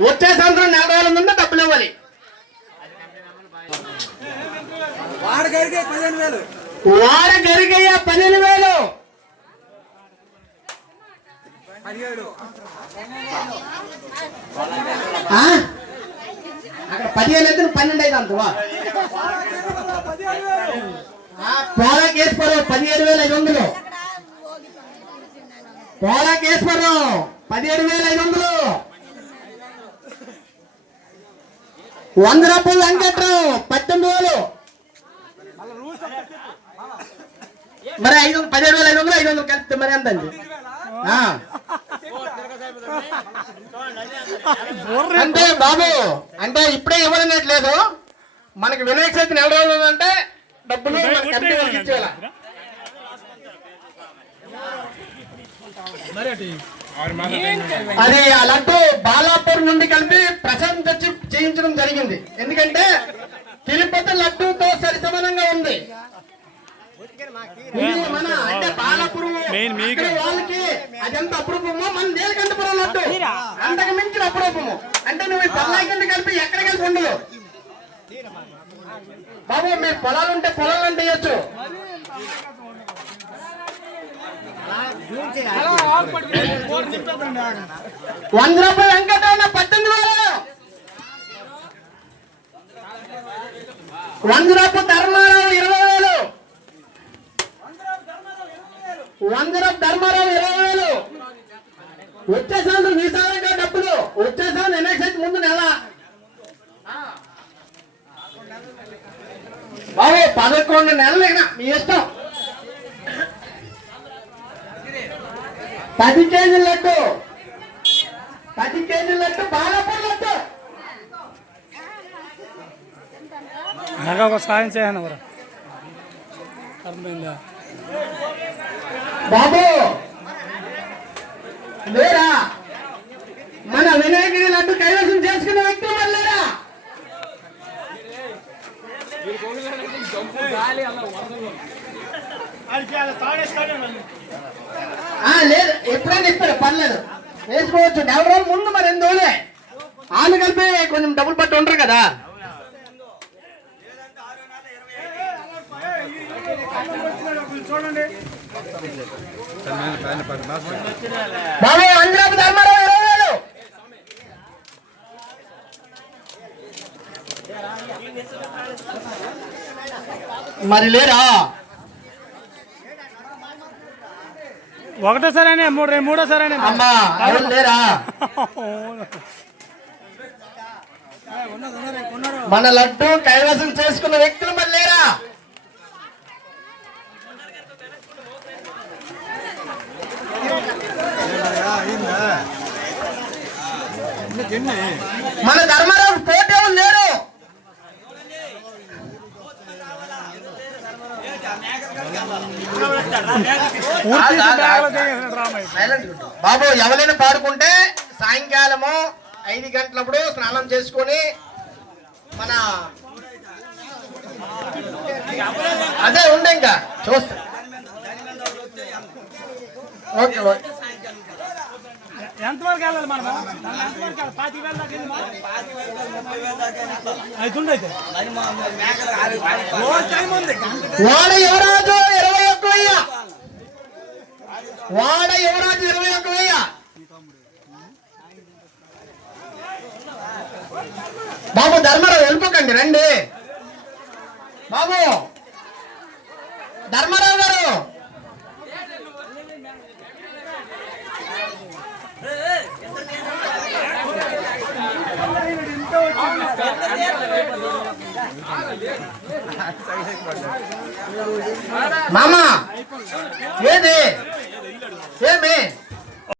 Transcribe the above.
వచ్చే సంవత్సరం నెల రోజుల ముందు డబ్బులు ఇవ్వాలి. వాడు పదిహేను వాడ గరిగయ్య పన్నెండు వేలు. అక్కడ పదిహేను అయితే పన్నెండు అయితే అంతవా? పోలా కేసుపరావు పదిహేడు వేల ఐదు వందలు. పోలా కేసుపరావు పదిహేడు వేల ఐదు వందలు. వంద రూపాయలు వెంకట్రావు పద్దెనిమిది వేలు మరి ఐదు వందలు పదిహేడు వేల ఐదు వందలు ఐదు వందలు కలిపితే మరి ఎంత అండి? ఆ. అంటే బాబు అంటే ఇప్పుడే ఇవ్వనట్లేదు. మనకి వినాయక చవితి నెల రోజులు ఉందంటే డబ్బులు మన అది ఆ లడ్డు బాలాపూర్ నుండి కలిపి ప్రశాంత్ తెచ్చి చేయించడం జరిగింది. ఎందుకంటే తిరుపతి లడ్డూతో సరి సమానంగా ఉంది మన అంటే బాలాపూర్ వాళ్ళకి అదెంత అపురూపమో మన నీలకంఠపురం లడ్డు. అంతకు మించిన అపురూపము. అంటే నువ్వు ఈ పల్లాకింటి కలిపి ఎక్కడ కలిపి ఉండదు. బాబు మీ పొలాలు ఉంటే పొలాలు అంటే ఇవ్వచ్చు వంద రూపాయలు వెంకటరమణ పద్దెనిమిది వేలు. వంద రూపాయలు ధర్మారావు ఇరవై వేలు. వంద రూపాయలు ధర్మారావు ఇరవై వేలు. వచ్చే సంవత్సరం మీ సాయంగా డబ్బులు. వచ్చే సంవత్సరం ఎన్ఎక్స్ ముందు నెల. బాబు పదకొండు నెలలైనా మీ ఇష్టం. పది కేజీల లడ్డు. పది కేజీల లడ్డు బాలాపూర్ లడ్డు. నాకు ఒక సాయం చేయను అర్థమైందా? బాబు లేరా? మన వినాయకుడి లడ్డు కైవసం చేసుకున్న వ్యక్తి మరి లేరా? ఆ, లేదు. ఎప్పుడైనా ఇస్తారు పర్లేదు వేసుకోవచ్చు. నెల రోజుల ముందు మరి ఎందులే ఆలు కలిపి కొంచెం డబ్బులు పట్టి ఉంటారు కదా. చూడండి అంజరాపు ధర్మారావు ఇరవై వేలు. మరి లేరా? ఒకటో సరేనే మూడు మూడో సరేనే అమ్మా లేరా? మన లడ్డు కైవసం చేసుకున్న వ్యక్తులు మరి లేరా? మన ధర్మ బాబు ఎవరైనా పాడుకుంటే సాయంకాలము ఐదు గంటలప్పుడు స్నానం చేసుకొని మన అదే ఉండే ఇంకా. చూస్తా. Okay okay. ఎంతవరకు వెళ్ళాలి మనం ఎంతవరకు వెళ్ళాలి? పాతిక వేల దాకా అయితే. ఉండు వాడ యువరాజు ఇరవై ఒక్క వెయ్య. వాడ యువరాజు ఇరవై ఒక్క వెయ్య. బాబు ధర్మరావు వెళ్ళిపోకండి రండి. బాబు ధర్మరావు గారు మామా ఏమి? ఏమి?